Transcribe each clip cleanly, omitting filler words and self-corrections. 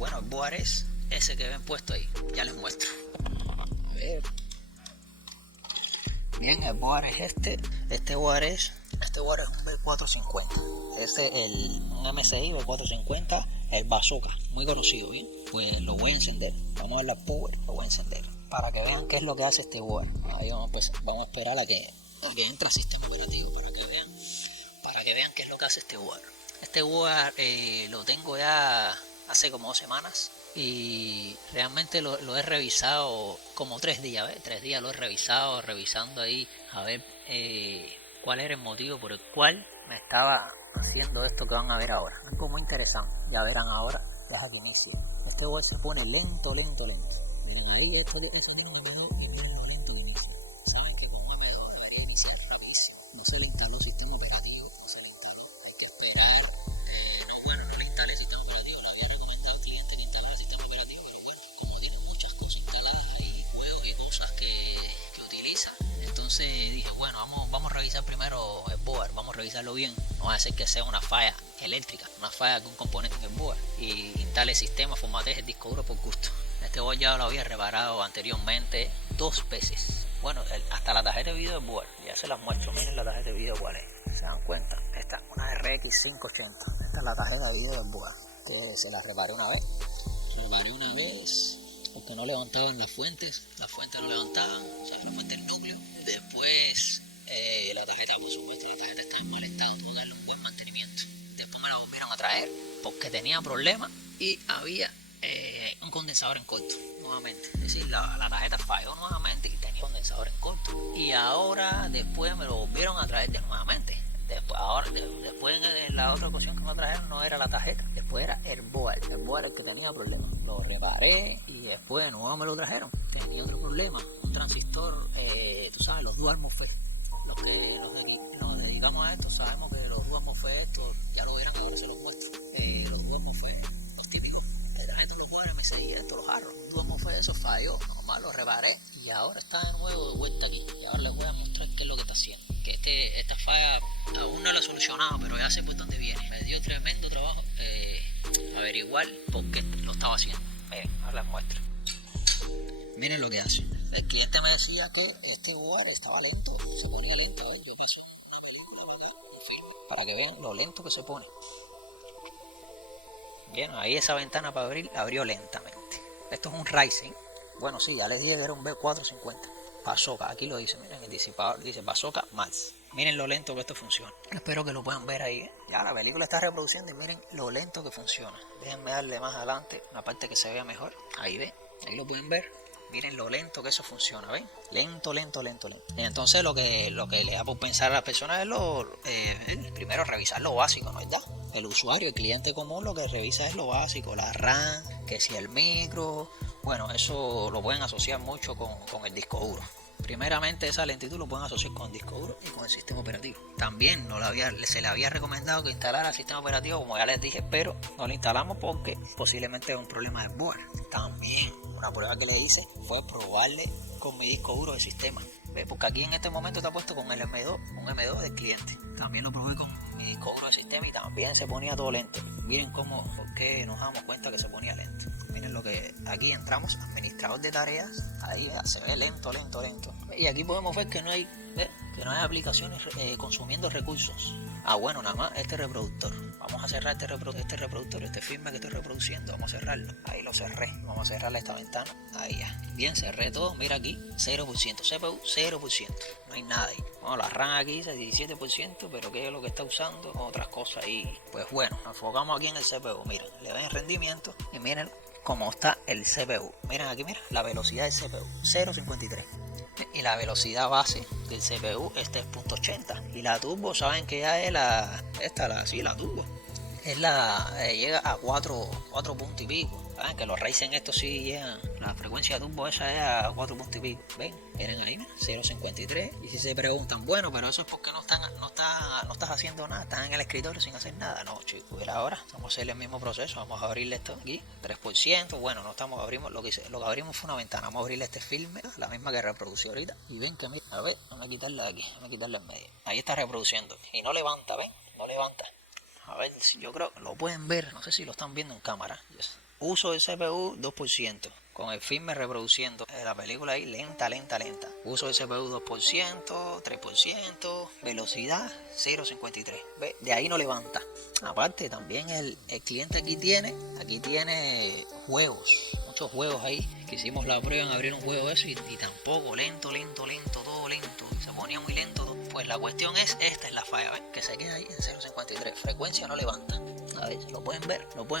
bueno, el board es ese que ven puesto ahí. Ya les muestro. A ver. Bien, el board es este board es un B450. Un MSI B450, el Bazooka, muy conocido, ¿bien? Pues lo voy a encender. Vamos a ver la power, lo voy a encender. Para que vean qué es lo que hace este board. Ahí vamos a esperar a que entre el sistema operativo para que vean qué es lo que hace este board. Este board lo tengo ya hace como 2 semanas. Y realmente lo he revisado como 3 días, ¿ves? 3 días lo he revisando ahí a ver cuál era el motivo por el cual me estaba haciendo esto que van a ver ahora. Algo muy interesante, ya verán ahora, deja que inicie. Este board se pone lento. Miren ahí, esto es un M2 y miren lo lento que inicia. Saben que con un M2 debería iniciar rapidísimo. No se le instaló sistema operativo, no se le instaló, hay que esperar. No le instalé sistema operativo, lo había recomendado al cliente que instalara sistema operativo, pero bueno, como tiene muchas cosas instaladas ahí, juegos y cosas que utiliza, entonces dije, bueno, vamos a revisar primero el board, vamos a revisarlo bien, no va a ser que sea una falla eléctrica, una falla de un componente en el board, y instale el sistema, formatee el disco duro por gusto. Este board ya lo había reparado anteriormente 2 veces. Bueno, hasta la tarjeta de video del board, ya se las muestro, miren la tarjeta de video cuál es, se dan cuenta, esta es una RX 580, esta es la tarjeta de video del board, que se la reparé una vez, porque no levantaban las fuentes no levantaban, o sea, la fuente del núcleo. Después la tarjeta, por supuesto, la tarjeta está en mal estado, tuvo que darle un buen mantenimiento. Después me la volvieron a traer porque tenía problemas y había un condensador en corto nuevamente, es decir, la tarjeta falló nuevamente y tenía un condensador en corto, y ahora después me lo volvieron a traer nuevamente. Después en la otra ocasión que me trajeron no era la tarjeta, después era el board el que tenía problemas. Lo reparé y después de nuevo me lo trajeron, tenía otro problema, un transistor, tú sabes, los dual MOSFET. Los que nos dedicamos a esto sabemos que los dual MOSFET, estos ya lo verán, ahora se los muestro. Los dual MOSFET, los típicos, estos los board MSI, estos los jarros, los dual MOSFET, eso falló, nomás lo reparé y ahora está de nuevo de vuelta aquí. Y ahora les voy a mostrar qué es lo que está haciendo. Que esta falla aún no la he solucionado, pero ya sé por dónde viene. Me dio tremendo trabajo averiguar por qué lo estaba haciendo. Ahora les muestro. Miren lo que hace. El cliente me decía que este board estaba lento, se ponía lento. A ver, yo peso una película para acá, un film, para que vean lo lento que se pone. Bien, ahí esa ventana para abrir abrió lentamente. Esto es un Ryzen. Bueno, sí, ya les dije que era un B450. Bazooka, aquí lo dice, miren el disipador, dice Bazooka Max. Miren lo lento que esto funciona. Espero que lo puedan ver ahí, ¿eh? Ya la película está reproduciendo y miren lo lento que funciona. Déjenme darle más adelante una parte que se vea mejor. Ahí ven, ahí lo pueden ver. Miren lo lento que eso funciona, ¿ven? Lento. Y entonces lo que le da por pensar a las personas es primero revisar lo básico, ¿no es verdad? El usuario, el cliente común, lo que revisa es lo básico, la RAM, que si el micro. Bueno, eso lo pueden asociar mucho con el disco duro. Primeramente, esa lentitud lo pueden asociar con el disco duro y con el sistema operativo. También se le había recomendado que instalara el sistema operativo, como ya les dije, pero no lo instalamos porque posiblemente es un problema del board. También una prueba que le hice fue probarle con mi disco duro de sistema. Porque aquí en este momento está puesto con el M2 del cliente. También lo probé con mi disco duro de sistema y también se ponía todo lento. Miren por qué nos damos cuenta que se ponía lento. Miren lo que aquí entramos, administrador de tareas, ahí se ve lento. Y aquí podemos ver que no hay aplicaciones consumiendo recursos. Bueno, nada más este reproductor. Vamos a cerrar este reproductor, este filme que estoy reproduciendo, vamos a cerrarlo. Ahí lo cerré, vamos a cerrarle esta ventana. Ahí ya. Bien, cerré todo, mira aquí, 0%, CPU 0%, no hay nada ahí. Bueno, la RAM aquí dice 17%, pero ¿qué es lo que está usando? Otras cosas ahí. Pues bueno, nos enfocamos aquí en el CPU, miren, le ven el rendimiento y miren cómo está el CPU. Miren aquí, mira, la velocidad del CPU, 0.53. Y la velocidad base del CPU es 3.80. Y la turbo, saben que ya es la turbo. Llega a 4 puntos y pico. ¿Saben? Que los Ryzen estos sí llegan. La frecuencia de turbo esa es a 4 puntos y pico. ¿Ven? Miren ahí, 0.53. Y si se preguntan, bueno, pero eso es porque no estás haciendo nada, estás en el escritorio sin hacer nada. No, chicos, mira ahora, vamos a hacer el mismo proceso, vamos a abrirle esto aquí, 3%. Bueno, no estamos abrimos, lo que abrimos fue una ventana, vamos a abrirle este filme, la misma que reprodució ahorita. Y ven que mira, a ver, vamos a quitarla de aquí, vamos a quitarla en medio. Ahí está reproduciendo. Y no levanta, ven, no levanta. A ver, yo creo que lo pueden ver, no sé si lo están viendo en cámara. Uso de CPU 2%. Con el filme reproduciendo la película ahí lenta. Uso de CPU 2%, 3%, velocidad 0.53. ¿Ve? De ahí no levanta. Aparte también el cliente aquí tiene juegos, muchos juegos ahí. Que hicimos la prueba en abrir un juego eso y tampoco, lento, todo lento. Se ponía muy lento todo. Pues la cuestión es, esta es la falla, ¿ves? Que se queda ahí en 0.53. Frecuencia no levanta. A ver, lo pueden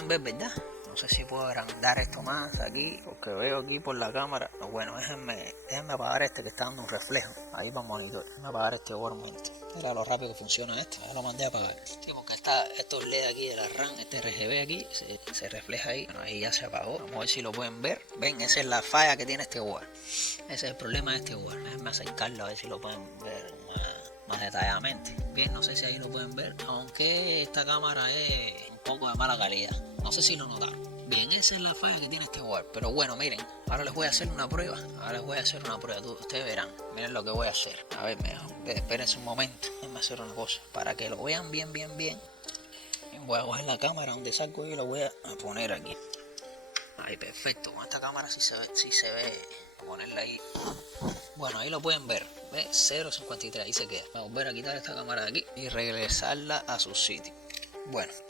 ver, ¿verdad? No sé si puedo agrandar esto más aquí, porque veo aquí por la cámara. Bueno, déjenme apagar este que está dando un reflejo ahí para el monitor. Déjenme apagar este igualmente. Mira lo rápido que funciona esto, ya lo mandé a apagar. Sí, porque estos LED aquí de la RAM, este RGB aquí, se refleja ahí. Bueno, ahí ya se apagó. Vamos a ver si lo pueden ver. Ven, esa es la falla que tiene este board. Ese es el problema de este board. Déjenme acercarlo a ver si lo pueden ver más detalladamente. Bien, no sé si ahí lo pueden ver, aunque esta cámara es un poco de mala calidad. No sé si lo notaron. Bien, esa es la falla que tiene este board. Pero bueno, miren, ahora les voy a hacer una prueba. Ustedes verán. Miren lo que voy a hacer. A ver, espérense un momento. Déjenme hacer una cosa. Para que lo vean bien. Voy a coger la cámara donde salgo y lo voy a poner aquí. Ahí, perfecto. Con esta cámara sí se ve. Voy a ponerla ahí. Bueno, ahí lo pueden ver. ¿Ves? 0.53, ahí se queda. Voy a volver a quitar esta cámara de aquí y regresarla a su sitio.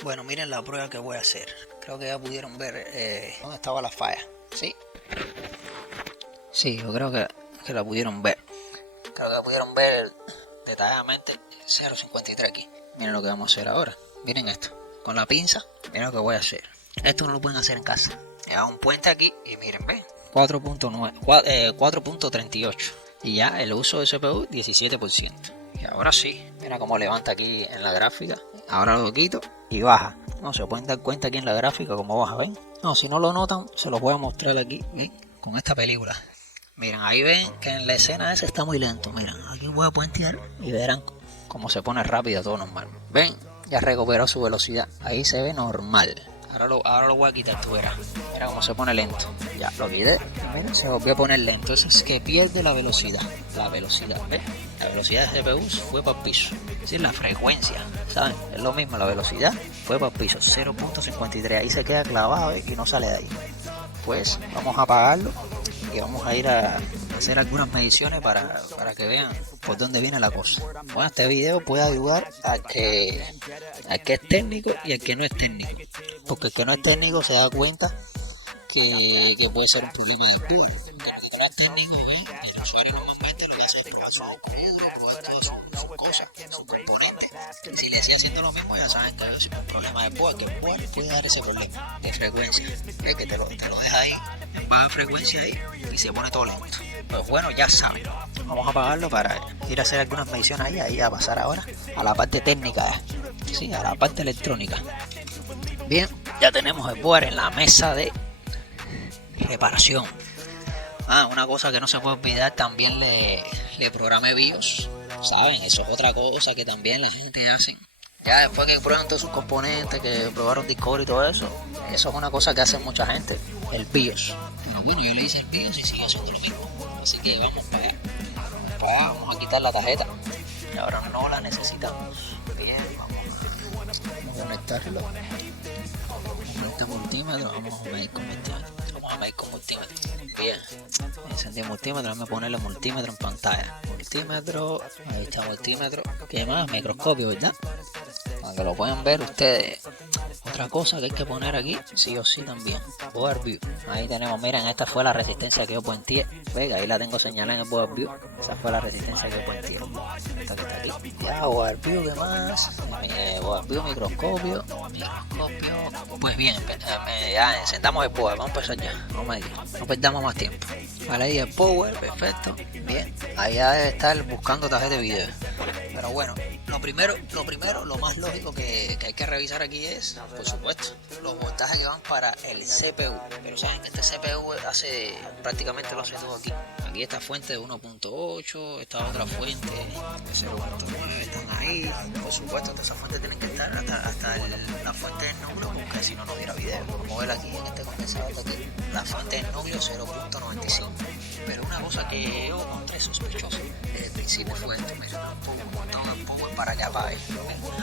Bueno, miren la prueba que voy a hacer. Creo que ya pudieron ver dónde estaba la falla. ¿Sí? Sí, yo creo que la pudieron ver. Creo que la pudieron ver detalladamente 0.53 aquí. Miren lo que vamos a hacer ahora. Miren esto. Con la pinza, miren lo que voy a hacer. Esto no lo pueden hacer en casa. Le hago un puente aquí y miren, ven. 4.38. Y ya el uso de CPU 17%. Y ahora sí, mira cómo levanta aquí en la gráfica. Ahora lo quito y baja. No se pueden dar cuenta aquí en la gráfica cómo baja, ¿ven? No, si no lo notan, se los voy a mostrar aquí, ¿ven? Con esta película. Miren, ahí ven que en la escena esa está muy lento. Miren, aquí voy a puentear y verán cómo se pone rápido todo normal. ¿Ven? Ya recuperó su velocidad. Ahí se ve normal. Ahora lo voy a quitar, tú verás. Mira cómo se pone lento. Ya, lo quité. Mira, se volvió a poner lento. Eso es que pierde la velocidad. ¿Ves? La velocidad de CPU fue para el piso. Es decir, la frecuencia, ¿saben? Es lo mismo, la velocidad fue para el piso. 0.53. Ahí se queda clavado y no sale de ahí. Pues vamos a apagarlo y vamos a ir a hacer algunas mediciones para que vean por dónde viene la cosa. Bueno, este video puede ayudar al que es técnico y al que no es técnico, porque el que no es técnico se da cuenta que puede ser un problema del board. El que no es técnico, el usuario normalmente lo que hace es probar su sus cosas, sus componentes. Si le sigue haciendo lo mismo, ya saben que es un problema del board, que el board puede dar ese problema de frecuencia, que te lo deja ahí en baja frecuencia ahí y se pone todo lento. Pues bueno, ya saben, vamos a apagarlo para ir a hacer algunas mediciones ahí a pasar ahora a la parte técnica, sí, a la parte electrónica. Bien, ya tenemos el board en la mesa de reparación. Una cosa que no se puede olvidar, también le programé BIOS, ¿saben? Eso es otra cosa que también la gente hace. Ya después que prueban todos sus componentes, que probaron Discord y todo eso es una cosa que hace mucha gente, el BIOS. Pero bueno, yo le hice el BIOS y sigue haciendo lo mismo. Así que vamos para allá. Vamos a quitar la tarjeta. Y ahora no la necesitamos. Bien, vamos a conectarlo. Este multímetro, vamos a medir con multímetro. Bien, encendí el multímetro, vamos a ponerle multímetro en pantalla. Multímetro, ahí está multímetro. ¿Qué más? Microscopio, ¿verdad? Para que lo puedan ver ustedes. Otra cosa que hay que poner aquí, sí o sí también, Board View. Ahí tenemos, miren, esta fue la resistencia que yo puenteé. Venga, ahí la tengo señalada en el Board View. Esa fue la resistencia que yo puenteé. Esta que está aquí. Ya, Board View, ¿qué más? Board View, microscopio. Pues bien, ya encendamos el Power, vamos a empezar ya. Vamos a medir, no perdamos más tiempo. Vale, ahí el Power, perfecto. Bien, ahí ya debe estar buscando tarjeta de video. Pero bueno, lo primero, lo más lógico que hay que revisar aquí es, por supuesto, los voltajes que van para el CPU. Pero saben que este CPU prácticamente lo hace todo aquí. Aquí esta fuente de 1.8, esta otra fuente de 0.9 están ahí. Por supuesto, todas esas fuentes tienen que estar hasta la fuente del núcleo, porque si no, no hubiera video. Como ver aquí en este condensador de aquí, la fuente del núcleo 0.95. Pero una cosa que yo encontré sospechosa desde el principio fue esto, mira, un botón para que apague.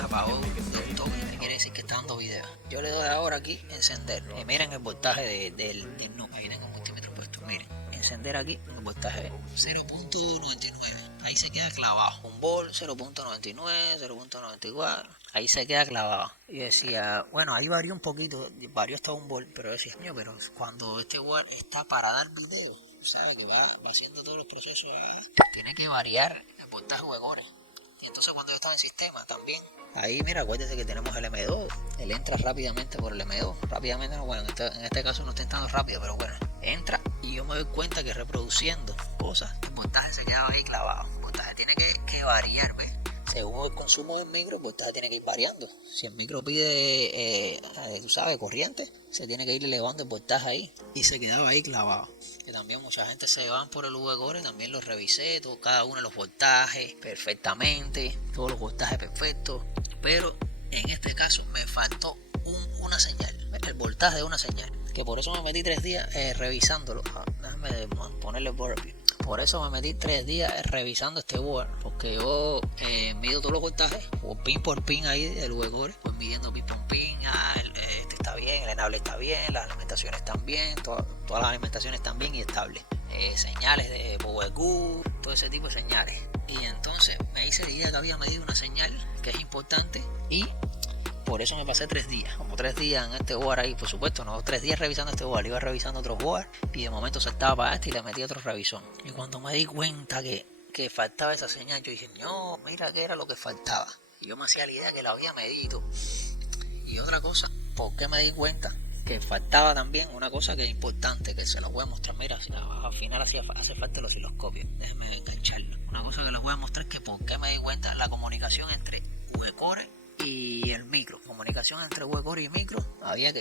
Apagó del todo, que quiere decir que está dando video. Yo le doy ahora aquí encender. Y miren el voltaje del núcleo. Ahí tengo un multímetro puesto, miren. Encender aquí el voltaje 0.99, ahí se queda clavado. Un volt 0.99, 0.94, ahí se queda clavado. Y decía, bueno, ahí varió un poquito, varió hasta un volt, pero decía, pero cuando este volt está para dar video, sabe que va haciendo todos los procesos, tiene que variar el voltaje de core. Y entonces cuando yo estaba en sistema también, ahí mira, acuérdese que tenemos el M2, él entra rápidamente por el M2, rápidamente, no, bueno, en este caso no está entrando rápido, pero bueno, entra y yo me doy cuenta que reproduciendo cosas, el voltaje se queda ahí clavado, el voltaje tiene que variar, ¿ves? Según el consumo del micro, el voltaje tiene que ir variando. Si el micro pide, tú sabes, corriente, se tiene que ir elevando el voltaje ahí. Y se quedaba ahí clavado. Que también mucha gente se van por el V-Core, también lo revisé, cada uno de los voltajes perfectamente, todos los voltajes perfectos. Pero en este caso me faltó una señal, el voltaje de una señal. Que por eso me metí 3 días revisándolo. Déjame ponerle board view. Por eso me metí 3 días revisando este board, porque yo mido todos los voltajes, por pin ahí del V-Core, pues midiendo pin por pin, este está bien, el enable está bien, las alimentaciones están bien, todas las alimentaciones están bien y estables, señales de PowerQ, todo ese tipo de señales. Y entonces me hice la idea que había medido una señal que es importante y por eso me pasé 3 días, como 3 días en este board ahí, por supuesto, no 3 días revisando este board, iba revisando otros board y de momento saltaba para este y le metí otro revisón. Y cuando me di cuenta que faltaba esa señal, yo dije, no, mira qué era lo que faltaba. Y yo me hacía la idea que la había medido. Y otra cosa, ¿por qué me di cuenta? Que faltaba también una cosa que es importante, que se los voy a mostrar. Mira, al final hace falta el osciloscopio, déjenme engancharlo. Una cosa que les voy a mostrar es que por qué me di cuenta la comunicación entre V-Core y el micro, comunicación entre V-Core y micro,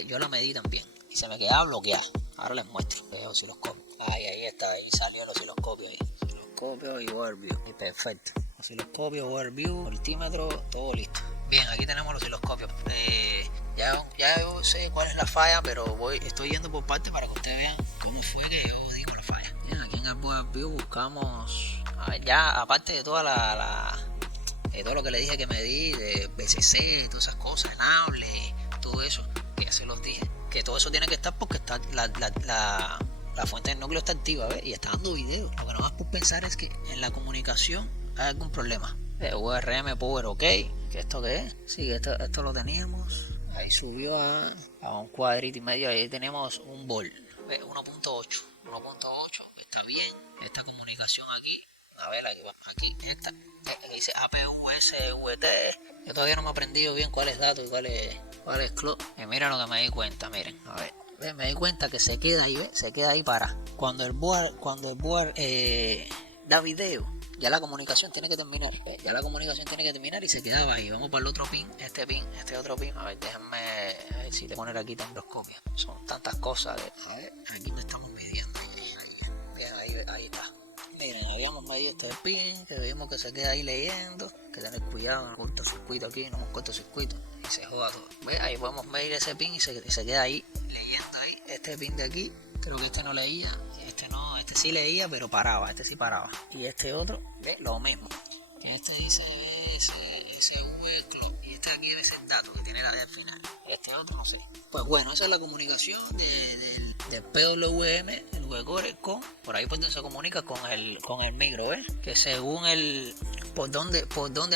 yo la medí también y se me quedaba bloqueada. Ahora les muestro el osciloscopio. Ahí está, ahí salió el osciloscopio ahí. Osciloscopio y WorldView. Y perfecto. Osciloscopio, WorldView, multímetro, todo listo. Bien, aquí tenemos el osciloscopio. Ya yo sé cuál es la falla, pero estoy yendo por parte para que ustedes vean cómo fue que yo digo la falla. Bien, aquí en el WorldView buscamos, ya aparte de toda todo lo que le dije que medí de BCC, todas esas cosas, enable, todo eso, que ya se los dije, que todo eso tiene que estar porque está la fuente del núcleo está activa, ¿ves? Y está dando video. Lo que no vas por pensar es que en la comunicación hay algún problema. URM Power OK, ¿que esto qué es? Sí, esto lo teníamos, ahí subió a un cuadrito y medio, ahí tenemos un volt, 1.8, está bien, esta comunicación aquí. A ver, aquí esta que dice APUSVT. Yo todavía no me he aprendido bien cuál es dato y cuál es clock. Y mira lo que me di cuenta, miren, a ver, me di cuenta que se queda ahí, se queda ahí para. Cuando el board da video, ya la comunicación tiene que terminar. Y se quedaba ahí. Vamos para el otro pin, este otro pin. A ver, déjenme ver si le poner aquí tendoscopio. Son tantas cosas. A ver, aquí me estamos midiendo. Bien, ahí está. Miren, habíamos medido este pin, que vimos que se queda ahí leyendo, que tener cuidado en el cortocircuito aquí, no es un cortocircuito, y se joda todo. ¿Ves? Ahí podemos medir ese pin y se queda ahí leyendo ahí. Este pin de aquí, creo que este no leía, este no, este sí leía, pero paraba, este sí paraba. Y este otro, ¿ves? Lo mismo. Que este dice SV clock, y este aquí debe ser dato, que tiene la D al final. Este otro no sé. Pues bueno, esa es la comunicación del PWM, el V-Core por ahí por donde se comunica con el micro, ¿ves? Que según por donde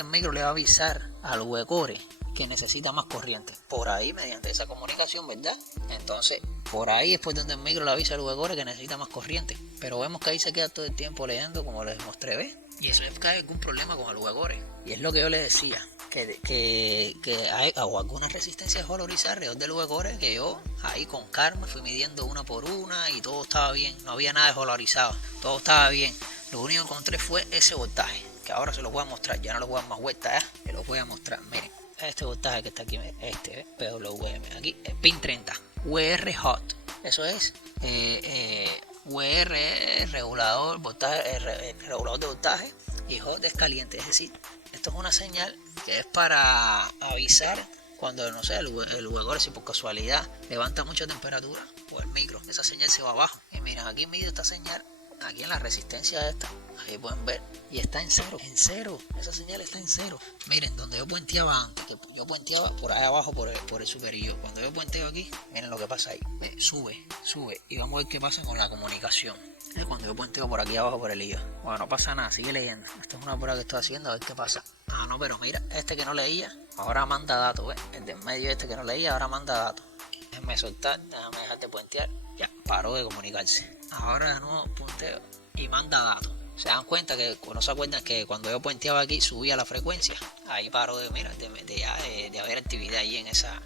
el micro le va a avisar al V-Core que necesita más corriente. Por ahí, mediante esa comunicación, ¿verdad? Entonces, por ahí es por donde el micro le avisa al V-Core que necesita más corriente. Pero vemos que ahí se queda todo el tiempo leyendo, como les mostré, ¿ves? Y eso es que hay algún problema con el V-Core. Y es lo que yo les decía, que hay alguna resistencia de holorizar alrededor del V-Core, que yo ahí con calma fui midiendo una por una y todo estaba bien, no había nada de holorizado, todo estaba bien. Lo único que encontré fue ese voltaje, que ahora se los voy a mostrar, ya no les voy a dar más vueltas, se los voy a mostrar. Miren, este voltaje que está aquí, PWM, aquí, pin 30, WR Hot, eso es UR es regulador, voltaje, regulador de voltaje, y hot es caliente. Es decir, esto es una señal que es para avisar cuando, no sé, el VGORE, si por casualidad levanta mucha temperatura, o el micro, esa señal se va abajo. Y miren, aquí mido esta señal, aquí en la resistencia esta, ahí pueden ver, y está en cero, esa señal está en cero. Miren, donde yo puenteaba antes, que yo puenteaba por ahí abajo, por el superior, cuando yo puenteo aquí, miren lo que pasa ahí, sube, y vamos a ver qué pasa con la comunicación. Cuando yo puenteo por aquí abajo por el hilo, bueno, no pasa nada, sigue leyendo. Esta es una prueba que estoy haciendo, a ver qué pasa. Ah, no, pero mira, este que no leía, ahora manda datos, ¿ves? El de en medio este que no leía, ahora manda datos. Déjame soltar, déjame dejar de puentear. Ya, paró de comunicarse. Ahora de nuevo puenteo y manda datos. Se dan cuenta que, no se acuerdan que cuando yo puenteaba aquí subía la frecuencia. Ahí paró de, mira, de haber actividad ahí en esa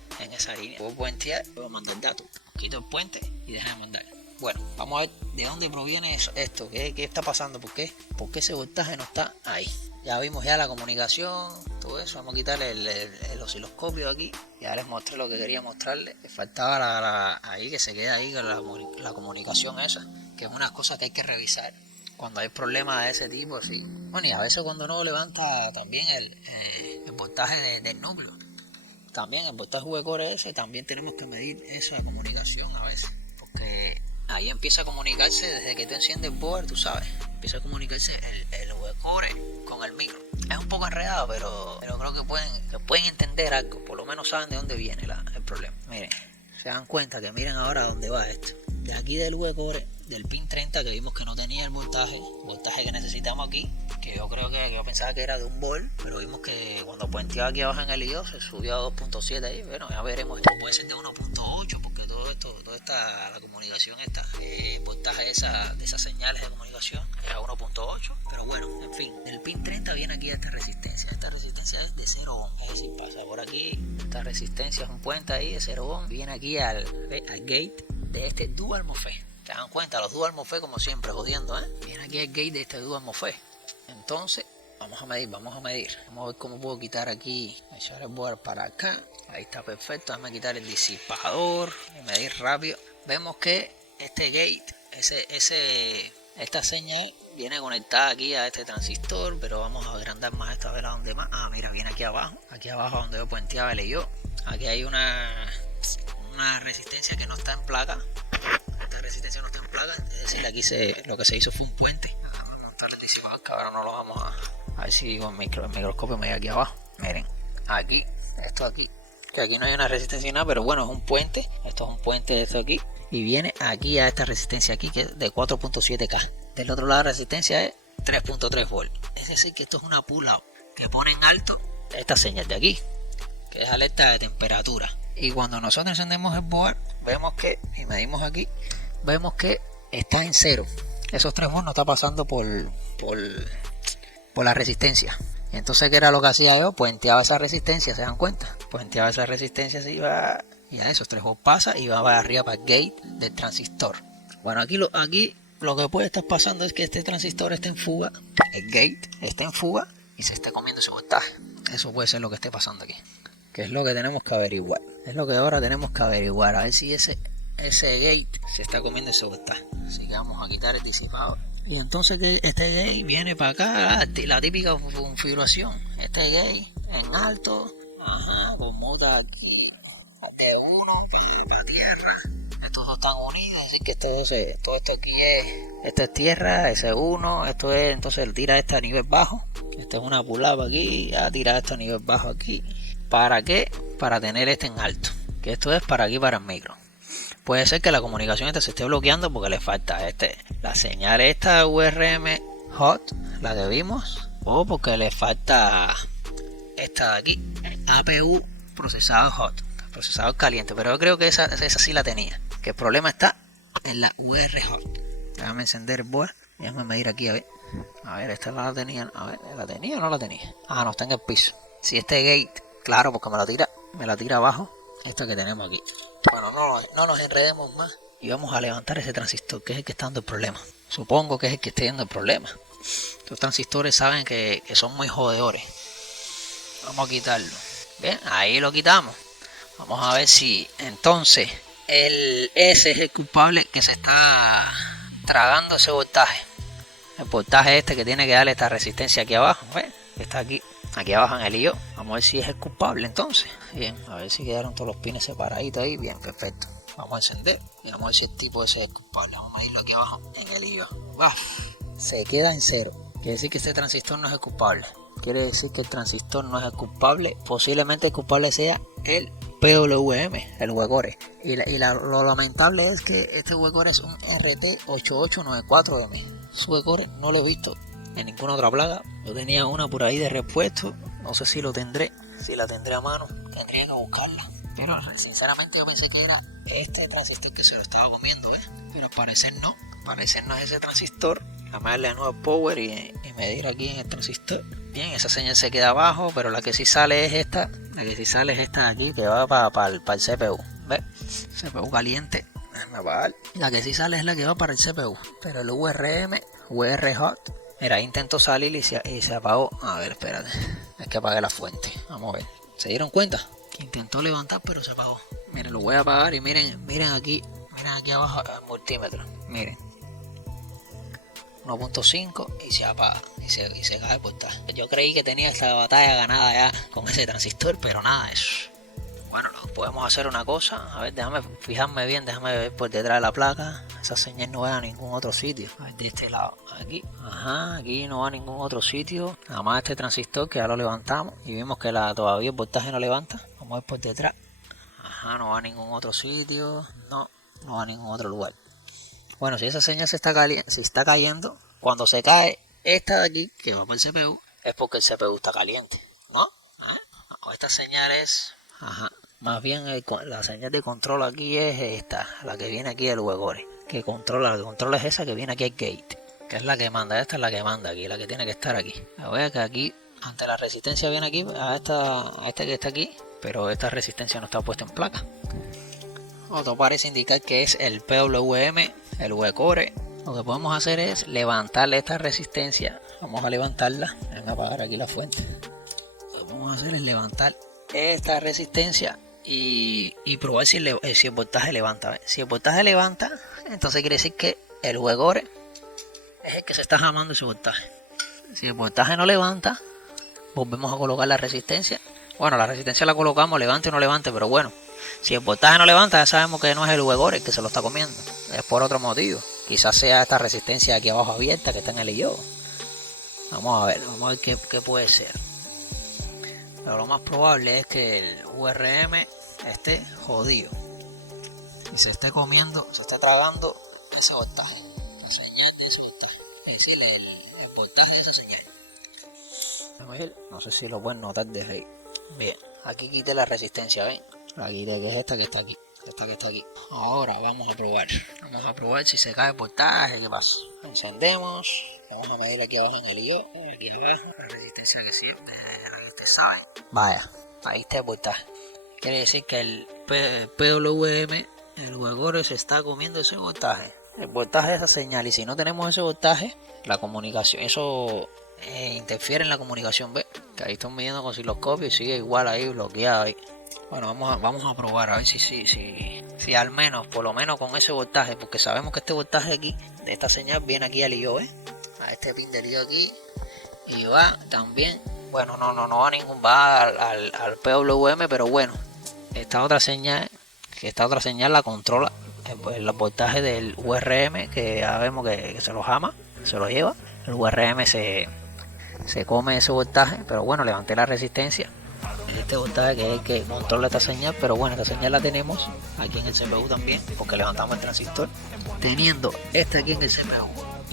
línea. Puedo puentear, puedo mandar datos. Quito el puente y deja de mandar. Bueno, vamos a ver de dónde proviene esto, qué está pasando, por qué ese voltaje no está ahí. Ya vimos ya la comunicación, todo eso. Vamos a quitar el osciloscopio aquí. Ya les mostré lo que quería mostrarles. Faltaba ahí que se queda ahí la comunicación esa, que es una cosa que hay que revisar cuando hay problemas de ese tipo, así. Bueno, y a veces cuando uno levanta también el voltaje del núcleo, también el voltaje VGORE ese, también tenemos que medir esa comunicación a veces, porque ahí empieza a comunicarse desde que tú enciendes el board, tú sabes, empieza a comunicarse el VGORE con el micro. Es un poco enredado, pero creo que pueden entender algo, por lo menos saben de dónde viene el problema. Miren, se dan cuenta que miren ahora dónde va esto. De aquí del VGORE, del pin 30, que vimos que no tenía el voltaje que necesitamos aquí, que yo creo que yo pensaba que era de 1 volt, pero vimos que cuando puenteaba aquí abajo en el IO se subió a 2.7 ahí. Bueno, ya veremos, esto puede ser de 1.8, porque toda la comunicación el voltaje de esas señales de comunicación es a 1.8, pero bueno, en fin, el pin 30 viene aquí a esta resistencia es de 0 ohm, es decir, pasa por aquí, esta resistencia es un puente ahí de 0 ohm, viene aquí al gate de este Dual MOSFET. ¿Te dan cuenta? Los Dual MOSFET, como siempre, jodiendo, Viene aquí el gate de este Dual MOSFET. Entonces, vamos a medir. Vamos a ver cómo puedo quitar aquí, echar el board para acá. Ahí está perfecto. Déjame quitar el disipador y medir rápido. Vemos que este gate, esta señal viene conectada aquí a este transistor, pero vamos a agrandar más esta vez a donde más. Ah, mira, viene aquí abajo donde yo puenteaba el IO. Aquí hay una resistencia que no está en placa. Esta resistencia no está en placa, es decir, aquí lo que se hizo fue un puente. Vamos a montar el disipador, que ahora no lo vamos a ver si con el microscopio me da aquí abajo. Miren, aquí, esto aquí, que aquí no hay una resistencia nada, pero bueno, es un puente. Esto es un puente de esto aquí, y viene aquí a esta resistencia aquí, que es de 4.7K. Del otro lado la resistencia es 3.3 volt. Es decir, que esto es una pull-out que pone en alto esta señal de aquí, que es alerta de temperatura. Y cuando nosotros encendemos el board, vemos que, y medimos aquí, vemos que está en 0. Esos 3 volts no está pasando por la resistencia. Y entonces, ¿qué era lo que hacía yo? Puenteaba esa resistencia, ¿se dan cuenta? Puenteaba esa resistencia, así va, y a esos 3 volts pasa y va para arriba para el gate del transistor. Bueno, aquí lo que puede estar pasando es que este transistor esté en fuga, el gate esté en fuga y se esté comiendo ese voltaje. Eso puede ser lo que esté pasando aquí, que es lo que tenemos que averiguar. Es lo que ahora tenemos que averiguar, a ver si ese gate se está comiendo ese voltaje. Así que vamos a quitar el disipador. Y entonces este gate viene para acá, la típica configuración. Este gate en alto, con moda aquí, de 1 para tierra. Estos dos están unidos, así que todo esto aquí esto es tierra, ese es 1, esto es, entonces tira esto a nivel bajo. Esta es una pulapa aquí, ya tira esto a nivel bajo aquí. ¿Para qué? Para tener este en alto, que esto es para aquí, para el micro. Puede ser que la comunicación se esté bloqueando porque le falta la señal esta URM hot, la que vimos, o porque le falta esta de aquí, APU procesado hot, procesador caliente, pero yo creo que esa sí la tenía, que el problema está en la UR hot. Déjame encender el board, déjame medir aquí a ver, esta la tenía, a ver, ¿la tenía o no la tenía? Ah, no, está en el piso. Si este gate, claro, porque me la tira abajo, esta que tenemos aquí. Bueno, no nos enredemos más y vamos a levantar ese transistor, que es el que está dando el problema. Supongo que es el que esté dando el problema. Estos transistores saben que son muy jodedores. Vamos a quitarlo. Bien, ahí lo quitamos. Vamos a ver si entonces ese es el culpable que se está tragando ese voltaje. El voltaje este que tiene que darle esta resistencia aquí abajo, ¿ves? Está aquí abajo en el I.O. Vamos a ver si es el culpable entonces. Bien, a ver si quedaron todos los pines separaditos ahí. Bien, perfecto. Vamos a encender y vamos a ver si el tipo ese es el culpable. Vamos a medirlo aquí abajo en el I.O. Se queda en 0. Quiere decir que este transistor no es el culpable. Quiere decir que el transistor no es el culpable. Posiblemente el culpable sea el PWM, el huecore. Lo lamentable es que este huecore es un RT8894M. Su huecore no lo he visto en ninguna otra placa. Yo tenía una por ahí de repuesto. No sé si lo tendré. Si la tendré a mano, tendría que buscarla. Pero sinceramente yo pensé que era este transistor que se lo estaba comiendo, pero al parecer no. Al parecer no es ese transistor. Vamos a darle de nuevo power y medir aquí en el transistor. Bien, esa señal se queda abajo, pero la que sí sale es esta. La que sí sale es esta de aquí, que va para el CPU. ¿Ves? CPU caliente. Déjame apagar. La que sí sale es la que va para el CPU. Pero el URM, UR hot. Mira, intentó salir y se apagó. A ver, espérate. Es que apagué la fuente. Vamos a ver. ¿Se dieron cuenta? Que intentó levantar, pero se apagó. Miren, lo voy a apagar y miren aquí. Miren aquí abajo el multímetro. Miren. 1.5 y se apaga y se cae el voltaje. Yo creí que tenía esta batalla ganada ya con ese transistor, pero nada de eso. Bueno, podemos hacer una cosa. A ver, déjame fijarme bien, déjame ver por detrás de la placa. Esa señal no va a ningún otro sitio. A ver, de este lado, aquí. Ajá, aquí no va a ningún otro sitio. Nada más este transistor que ya lo levantamos y vimos que todavía el voltaje no levanta. Vamos a ver por detrás. Ajá, no va a ningún otro sitio. No va a ningún otro lugar. Bueno, si esa señal se está cayendo, cuando se cae esta de aquí, que va por el CPU, es porque el CPU está caliente, ¿no? Esta señal es... Más bien la señal de control aquí es esta, la que viene aquí del huecore. La que controla es esa que viene aquí al gate, que es la que manda. Esta es la que manda aquí, la que tiene que estar aquí. La voy a que aquí, ante la resistencia viene aquí, a esta que está aquí, pero esta resistencia no está puesta en placa. Esto parece indicar que es el PWM, el huecore. Lo que podemos hacer es levantarle esta resistencia. Vamos a levantarla. Voy a apagar aquí la fuente. Lo que vamos a hacer es levantar esta resistencia y probar si el voltaje levanta. Si el voltaje levanta, entonces quiere decir que el huecore es el que se está jamando ese voltaje. Si el voltaje no levanta, volvemos a colocar la resistencia. Bueno, la resistencia la colocamos, levante o no levante, pero bueno. Si el voltaje no levanta, ya sabemos que no es el huecore el que se lo está comiendo. Es por otro motivo. Quizás sea esta resistencia aquí abajo abierta que está en el I.O. Vamos a ver qué puede ser. Pero lo más probable es que el URM esté jodido. Y se esté tragando ese voltaje. La señal de ese voltaje. Es decir, el voltaje de esa señal. No sé si lo pueden notar desde ahí. Bien, aquí quité la resistencia, ¿ven? La quité, que es esta que está aquí. Esta que está aquí. Ahora vamos a probar. Vamos a probar si se cae el voltaje, ¿qué pasa? Encendemos. Vamos a medir aquí abajo en el I.O. Aquí abajo, la resistencia que siempre ustedes saben. Vaya, ahí está el voltaje. Quiere decir que el PWM, el huecore, se está comiendo ese voltaje. El voltaje de esa señal. Y si no tenemos ese voltaje, la comunicación, eso interfiere en la comunicación, ¿ves? Que ahí están midiendo con osciloscopio y sigue igual ahí, bloqueado ahí. Bueno, vamos a probar a ver si al menos, por lo menos con ese voltaje, porque sabemos que este voltaje aquí, de esta señal, viene aquí al I.O., a este pin del I.O. aquí, y va también, bueno, no va a ningún, va al PWM, pero bueno, esta otra señal la controla el voltaje del URM, que ya vemos que se lo jama, se lo lleva. El URM se come ese voltaje, pero bueno, levanté la resistencia. Este voltaje que es el que controla esta señal, pero bueno, esta señal la tenemos aquí en el CPU también, porque levantamos el transistor. Teniendo esta aquí en el CPU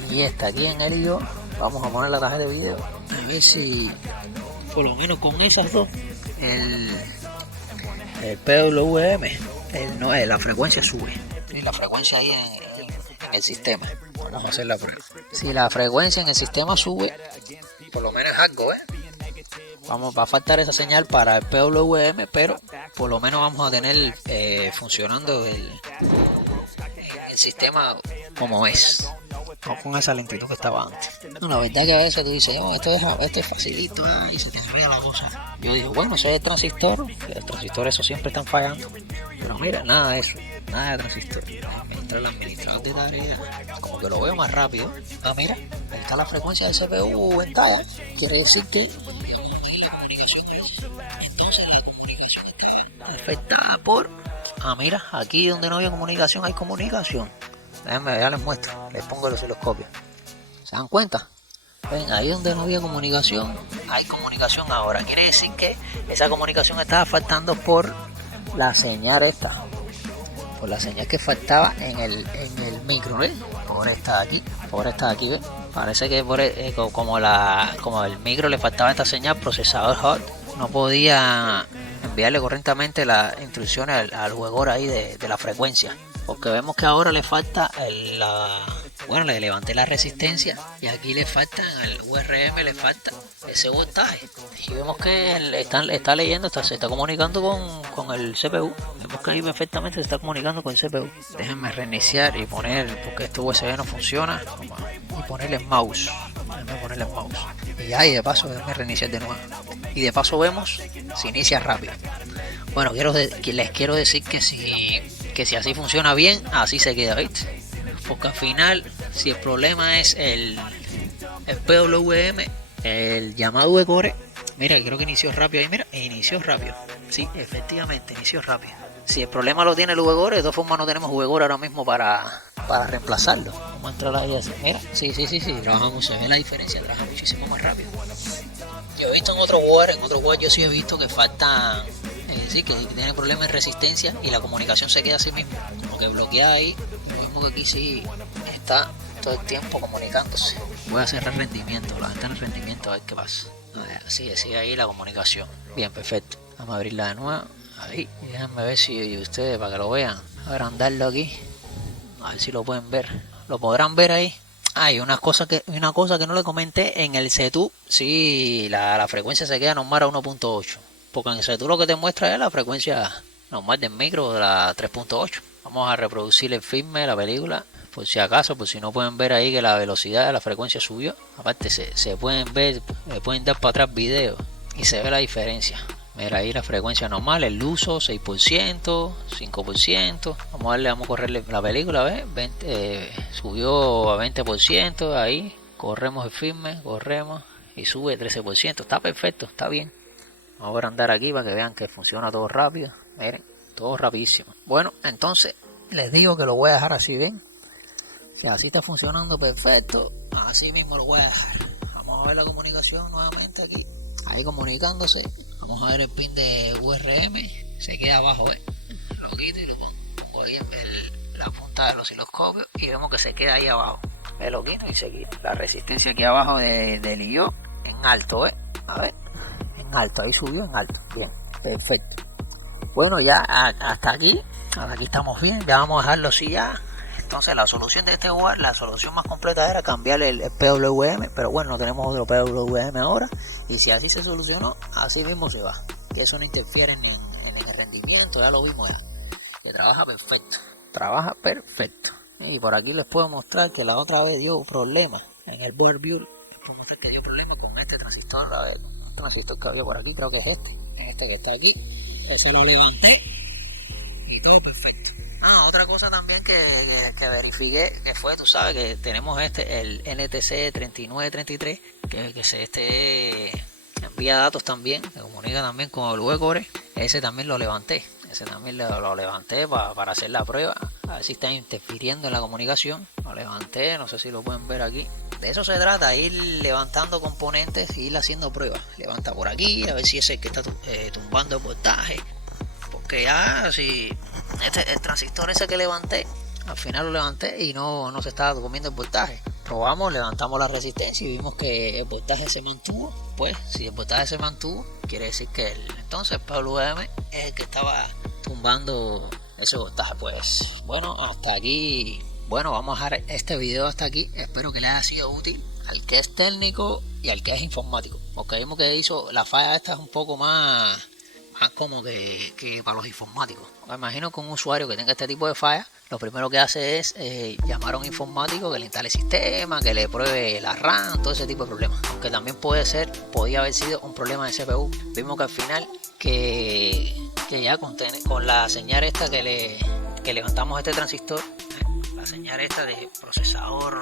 y esta aquí en el I.O., vamos a poner la tarjeta de video a ver si por lo menos con esas dos el PWM la frecuencia sube. Sí, la frecuencia ahí en el sistema. Vamos a hacer la prueba. Si la frecuencia en el sistema sube, por lo menos algo, va a faltar esa señal para el PWM, pero por lo menos vamos a tener funcionando el sistema como es, no con esa lentitud que estaba antes. No, la verdad que a veces tú dices, esto es facilito, y se te enreda la cosa. Yo digo, bueno, ese es el transistor, que los transistores eso siempre están fallando, pero mira, nada de eso, nada de transistor. entre el administrador de tareas, como que lo veo más rápido. Ah, mira, ahí está la frecuencia del CPU aumentada. Quiere decir que entonces la comunicación está afectada por... Ah, mira, aquí donde no había comunicación hay comunicación. Déjenme, ya les muestro, les pongo el osciloscopio. ¿Se dan cuenta? Ven, ahí donde no había comunicación, hay comunicación ahora. Quiere decir que esa comunicación estaba faltando por la señal esta. Por la señal que faltaba en el micro, ¿ves? Por esta de aquí, ¿ves? Parece que como el micro le faltaba esta señal, procesador hot no podía enviarle correctamente las instrucciones al jugador ahí de la frecuencia. Porque vemos que ahora le falta le levanté la resistencia y aquí le falta al URM, le falta ese voltaje. Y vemos que está leyendo, se está comunicando con el CPU. Vemos que ahí perfectamente se está comunicando con el CPU. Déjenme reiniciar y poner, porque este USB no funciona, y ponerle el mouse. Y ya, y de paso déjenme reiniciar de nuevo. Y de paso vemos si inicia rápido. Bueno, les quiero decir que si así funciona bien, así se queda, ¿viste? Porque al final, si el problema es el PWM, el llamado V-Core, mira, creo que inició rápido ahí, mira, inició rápido. Sí, efectivamente, inició rápido. Si el problema lo tiene el V-Core, de todas formas no tenemos V-Core ahora mismo para reemplazarlo. Vamos a entrar ahí así, mira, sí, trabajamos, se ve la diferencia, trabaja muchísimo más rápido. Yo he visto en otros web yo sí he visto que faltan, que tiene problemas de resistencia y la comunicación se queda así mismo, porque bloqueada ahí. Lo mismo que aquí sí está todo el tiempo comunicándose. Voy a cerrar rendimiento, la ventana de rendimiento, a ver qué pasa. Sigue ahí la comunicación. Bien, perfecto. Vamos a abrirla de nuevo. Ahí, y déjenme ver si ustedes, para que lo vean, agrandarlo aquí, a ver si lo pueden ver. ¿Lo podrán ver ahí? Hay una cosa que no le comenté en el setup. Sí, la frecuencia se queda normal a 1.8, porque en el setup lo que te muestra es la frecuencia normal del micro de la 3.8. Vamos a reproducir el filme, la película, por si acaso, por si no pueden ver ahí que la velocidad de la frecuencia subió. Aparte se pueden ver, pueden dar para atrás videos y se ve la diferencia. Mira ahí la frecuencia normal, el uso 6%, 5%. Vamos a correrle la película, ¿ves? Subió a 20%, ahí corremos el filme, y sube 13%. Está perfecto, está bien. Vamos a andar aquí para que vean que funciona todo rápido. Miren, todo rapidísimo. Bueno, entonces les digo que lo voy a dejar así, ¿ven? Si así está funcionando perfecto, así mismo lo voy a dejar. Vamos a ver la comunicación nuevamente aquí. Ahí comunicándose. Vamos a ver el pin de URM. Se queda abajo, lo quito y lo pongo ahí en la punta del osciloscopio y vemos que se queda ahí abajo. Me lo quito y se quita. La resistencia aquí abajo del IO en alto, a ver, en alto, ahí subió en alto. Bien, perfecto. Bueno, ya hasta aquí estamos bien. Ya vamos a dejarlo así ya. Entonces la solución de este lugar, la solución más completa era cambiar el PWM, pero bueno, no tenemos otro PWM ahora, y si así se solucionó, así mismo se va, que eso no interfiere ni en el rendimiento, ya lo vimos ya, que trabaja perfecto, y por aquí les puedo mostrar que la otra vez dio problemas en el board view, les puedo mostrar que dio problemas con este transistor, el transistor que había por aquí, creo que es este que está aquí, ese lo levanté, y todo perfecto. Otra cosa también que verifiqué, que fue, tú sabes que tenemos el NTC 3933, que envía datos también, se comunica también con el V-Core. Ese también lo levanté, para hacer la prueba, a ver si está interfiriendo en la comunicación. Lo levanté, no sé si lo pueden ver aquí. De eso se trata, ir levantando componentes y ir haciendo pruebas. Levanta por aquí, a ver si es el que está tumbando el voltaje. Que ya si el transistor ese que levanté, al final lo levanté y no se estaba comiendo el voltaje. Probamos, levantamos la resistencia y vimos que el voltaje se mantuvo. Pues si el voltaje se mantuvo, quiere decir que entonces el PWM es el que estaba tumbando ese voltaje. Pues bueno, hasta aquí. Bueno, vamos a dejar este video hasta aquí. Espero que les haya sido útil al que es técnico y al que es informático, porque vimos que hizo la falla esta es un poco más como que para los informáticos. Me imagino que un usuario que tenga este tipo de fallas, lo primero que hace es llamar a un informático que le instale el sistema, que le pruebe la RAM, todo ese tipo de problemas. Aunque también podía haber sido un problema de CPU. Vimos que al final que ya con la señal esta que levantamos este transistor, la señal esta de procesador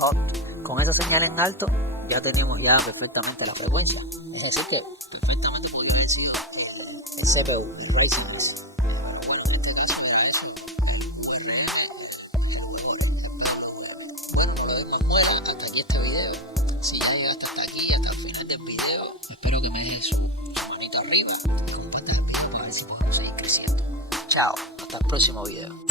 hot. Con esa señal en alto ya tenemos ya perfectamente la frecuencia. Es decir que perfectamente podría haber sido el CPU, el Ryzen S. Bueno, en este caso me agradece el URL, bueno, no le doy más muela hasta aquí este video. Si ya llegaste hasta aquí, hasta el final del video, espero que me dejes su manito arriba y compartas el video para ver si podemos seguir creciendo. Chao, hasta el próximo video.